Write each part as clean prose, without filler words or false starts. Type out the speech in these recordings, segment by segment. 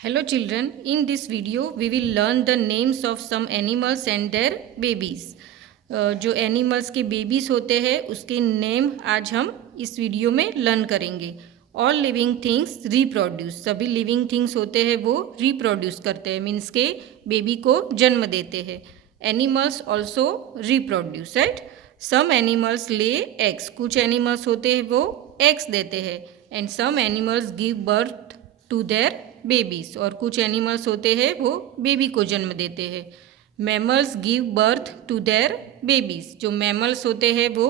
Hello children, in this video we will learn the names of some animals and their babies. जो animals के babies होते हैं उसके name आज हम इस वीडियो में लर्न करेंगे. ऑल लिविंग थिंग्स रिप्रोड्यूस, सभी लिविंग थिंग्स होते हैं वो रिप्रोड्यूस करते हैं, मीन्स के बेबी को जन्म देते हैं. Animals also reproduce, right. Some animals lay eggs, कुछ एनिमल्स होते हैं वो एग्स देते हैं. And some animals give birth to their babies, और कुछ एनिमल्स होते हैं वो बेबी को जन्म देते हैं. Mammals give birth to their babies, जो मैमल्स होते हैं वो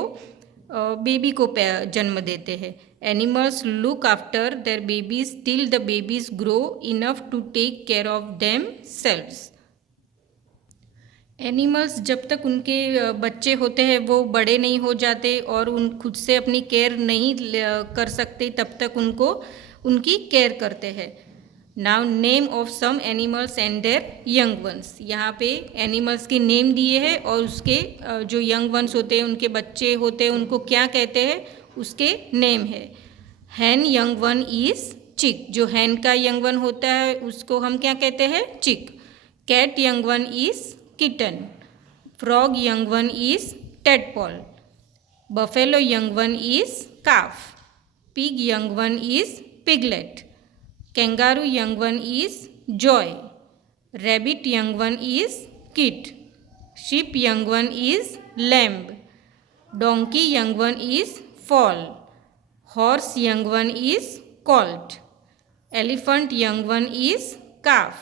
बेबी को जन्म देते हैं. Animals look after their babies till the babies grow enough to take care of themselves. Animals जब तक उनके बच्चे होते हैं वो बड़े नहीं हो जाते और उन खुद से अपनी केयर नहीं कर सकते, तब तक उनको उनकी केयर करते हैं. Now name of some animals and their young ones. यहाँ पे एनिमल्स के नेम दिए हैं और उसके जो यंग वंस होते हैं, उनके बच्चे होते हैं, उनको क्या कहते हैं उसके नेम है. हैन यंग वन इज चिक, जो हैन का यंग वन होता है उसको हम क्या कहते हैं, chick. Cat young one is kitten. Frog young one is tadpole. Buffalo young one is calf. Pig young one is piglet. Kangaroo young one is Joy. Rabbit young one is Kit. Sheep young one is Lamb. Donkey young one is Foal. Horse young one is Colt. Elephant young one is Calf.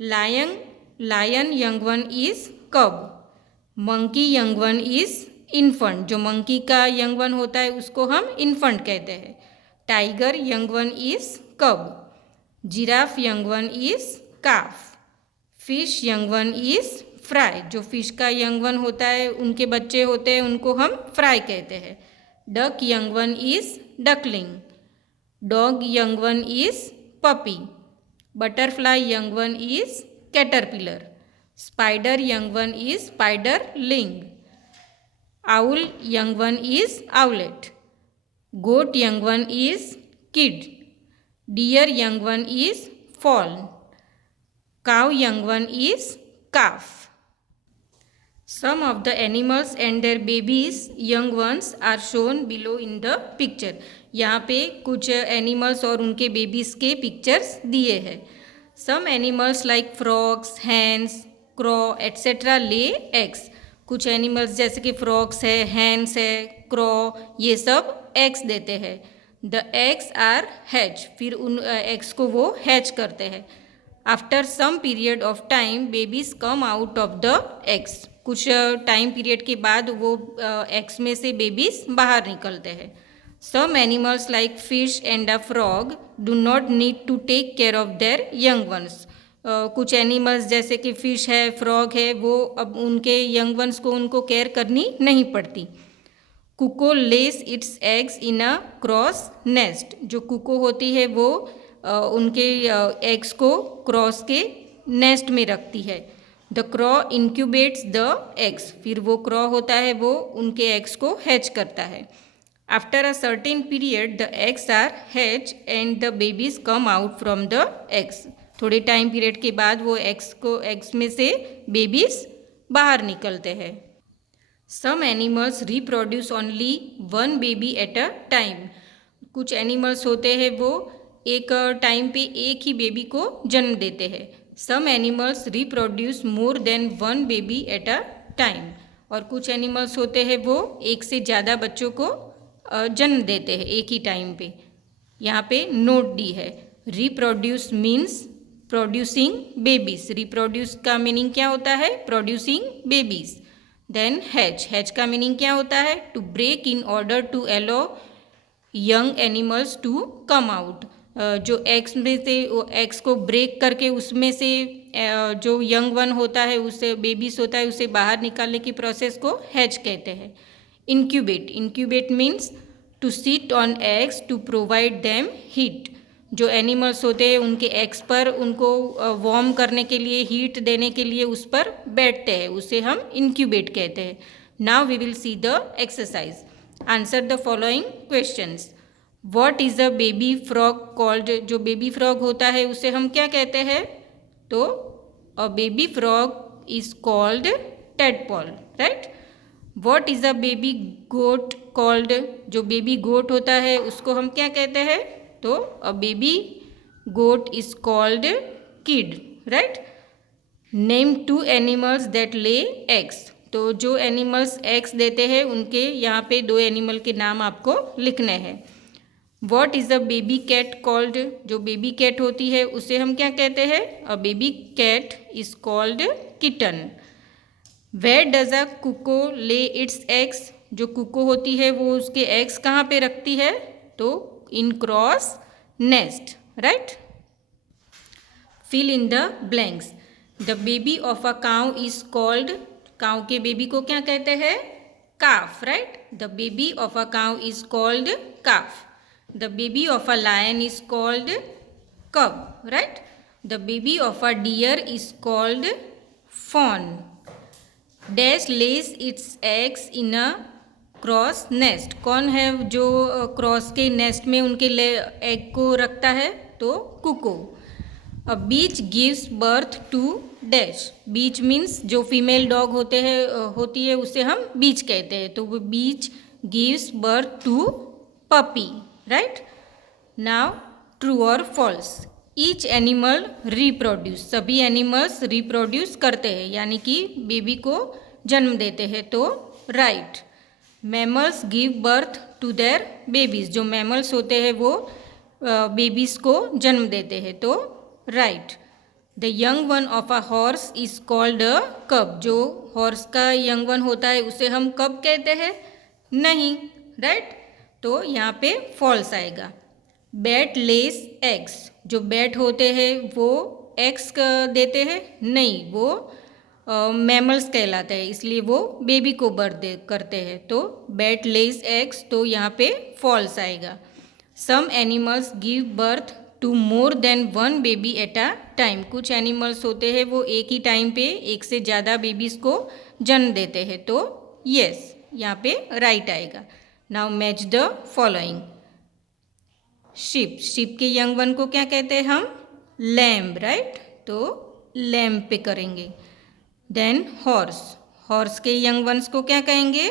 Lion young one is Cub. Monkey young one is Infant. जो monkey का young one होता है उसको हम infant कहते हैं. Tiger young one is Cub. Giraffe young one is calf. Fish young one is fry, जो fish का यंग वन होता है उनके बच्चे होते हैं उनको हम फ्राई कहते हैं. Duck young one is duckling. Dog young one is puppy. Butterfly young one is caterpillar. Spider young one is spiderling. Owl young one is owlet. Goat young one is kid. Deer young one is fawn. Cow young one is calf. Some of the animals and their babies young ones are shown below in the picture. यहाँ पे कुछ animals और उनके babies के pictures दिए हैं. Some animals like frogs, hens, crow etc. lay eggs. कुछ एनिमल्स जैसे कि फ्रॉग्स है, हैंस है, क्रो, ये सब एग्स देते हैं. द एग्स आर हैच, फिर उन एग्स को वो हैच करते हैं. After some period of time babies come out of the eggs, कुछ टाइम पीरियड के बाद वो एग्स में से बेबीज बाहर निकलते हैं. Some animals like fish and a frog do not need to take care of their young ones. कुछ एनिमल्स जैसे कि फिश है, फ्रॉग है, वो अब उनके यंग वंस को उनको केयर करनी नहीं पड़ती. Cuckoo lays its eggs in a crow's nest, जो कुको होती है वो उनके एग्स को क्रॉस के नेस्ट में रखती है. द क्रॉ इंक्यूबेट्स द एग्स, फिर वो क्रॉ होता है वो उनके एग्स को हैच करता है. After a certain period the eggs are hatch and the babies come out from the eggs. थोड़े टाइम पीरियड के बाद वो एग्स में से बेबीज बाहर निकलते हैं. Some animals reproduce only one baby at a time. कुछ एनिमल्स होते हैं वो एक टाइम पे एक ही बेबी को जन्म देते हैं. Some animals reproduce more than one baby at a time, और कुछ एनिमल्स होते हैं वो एक से ज़्यादा बच्चों को जन्म देते हैं एक ही टाइम पे. यहाँ पे नोट दी है. Reproduce means producing babies. Reproduce का मीनिंग क्या होता है, प्रोड्यूसिंग बेबीज. देन हैच का मीनिंग क्या होता है, to break in order to allow young animals to come out. जो एग्स में से एग्स को ब्रेक करके उसमें से जो यंग वन होता है, उससे बेबीज होता है, उसे बाहर निकालने की प्रोसेस को हैच कहते हैं. Incubate means to sit on eggs to provide them heat. जो एनिमल्स होते हैं उनके एग्स पर उनको वार्म करने के लिए, हीट देने के लिए उस पर बैठते हैं, उसे हम इंक्यूबेट कहते हैं. Now we will see the exercise. Answer the following questions. What is a baby frog called, जो बेबी फ्रॉग होता है उसे हम क्या कहते हैं, तो a baby frog is called tadpole, right. What is a baby goat called, जो बेबी गोट होता है उसको हम क्या कहते हैं, तो a baby goat is called kid, right. Name 2 animals that lay eggs, तो जो एनिमल्स एग्स देते हैं उनके यहाँ पे 2 एनिमल के नाम आपको लिखने हैं। What is a baby cat called, जो बेबी कैट होती है उसे हम क्या कहते हैं, a baby cat is called kitten. Where does a cuckoo lay its eggs, जो कुको होती है वो उसके एग्स कहाँ पे रखती है, तो in crow's nest, right. Fill in the blanks. The baby of a cow is called, cow के बेबी को क्या कहते हैं, calf, right. The baby of a cow is called calf. The baby of a lion is called cub, right. The baby of a deer is called fawn. Dash lays its eggs in a crow's nest, कौन है जो cross के nest में उनके egg को रखता है, तो cuckoo. A bitch gives birth to dash, bitch means जो फीमेल डॉग होते हैं होती है उसे हम बीच कहते हैं, तो वो bitch gives birth to puppy, right. Now true और फॉल्स। ईच एनिमल रिप्रोड्यूस, सभी एनिमल्स रिप्रोड्यूस करते हैं यानी कि बेबी को जन्म देते हैं, तो right. Mammals give birth to their babies, जो मैमल्स होते हैं वो बेबीज़ को जन्म देते हैं, तो right. The young one of a horse is called a cub, जो हॉर्स का यंग वन होता है उसे हम कब कहते हैं, नहीं, राइट। तो यहाँ पे फॉल्स आएगा। बैट लेस एग्स, जो बैट होते हैं वो एग्स देते हैं, नहीं, वो मैमल्स कहलाते हैं इसलिए वो बेबी को बर्थ करते हैं, तो बैट लेस एग्स, तो यहाँ पे फॉल्स आएगा। Some animals give birth to more than one baby at a time, कुछ एनिमल्स होते हैं वो एक ही टाइम पे एक से ज़्यादा बेबीज़ को जन्म देते हैं, तो यस यहाँ पे राइट आएगा। Now match the following. Ship, ship के यंग वन को क्या कहते हैं हम, लैम्ब, राइट, तो लैम्ब पे करेंगे। देन हॉर्स, हॉर्स के यंग वंस को क्या कहेंगे,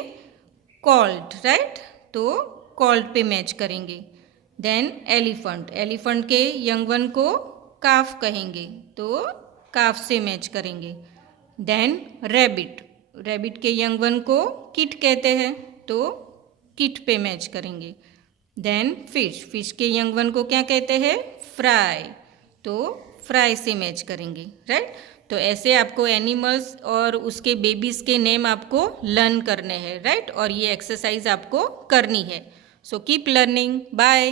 कॉल्ट, राइट, तो कॉल्ट पे मैच करेंगे। देन एलिफेंट, एलिफेंट के यंग वन को काफ कहेंगे, तो काफ से मैच करेंगे। देन रैबिट, रैबिट के यंग वन को किट कहते हैं, तो किट पे मैच करेंगे। देन फिश, फिश के यंग वन को क्या कहते हैं, फ्राई, तो फ्राई से मैच करेंगे, राइट। तो ऐसे आपको एनिमल्स और उसके बेबीज़ के नेम आपको लर्न करने हैं, राइट, और ये एक्सरसाइज आपको करनी है। So keep learning, bye.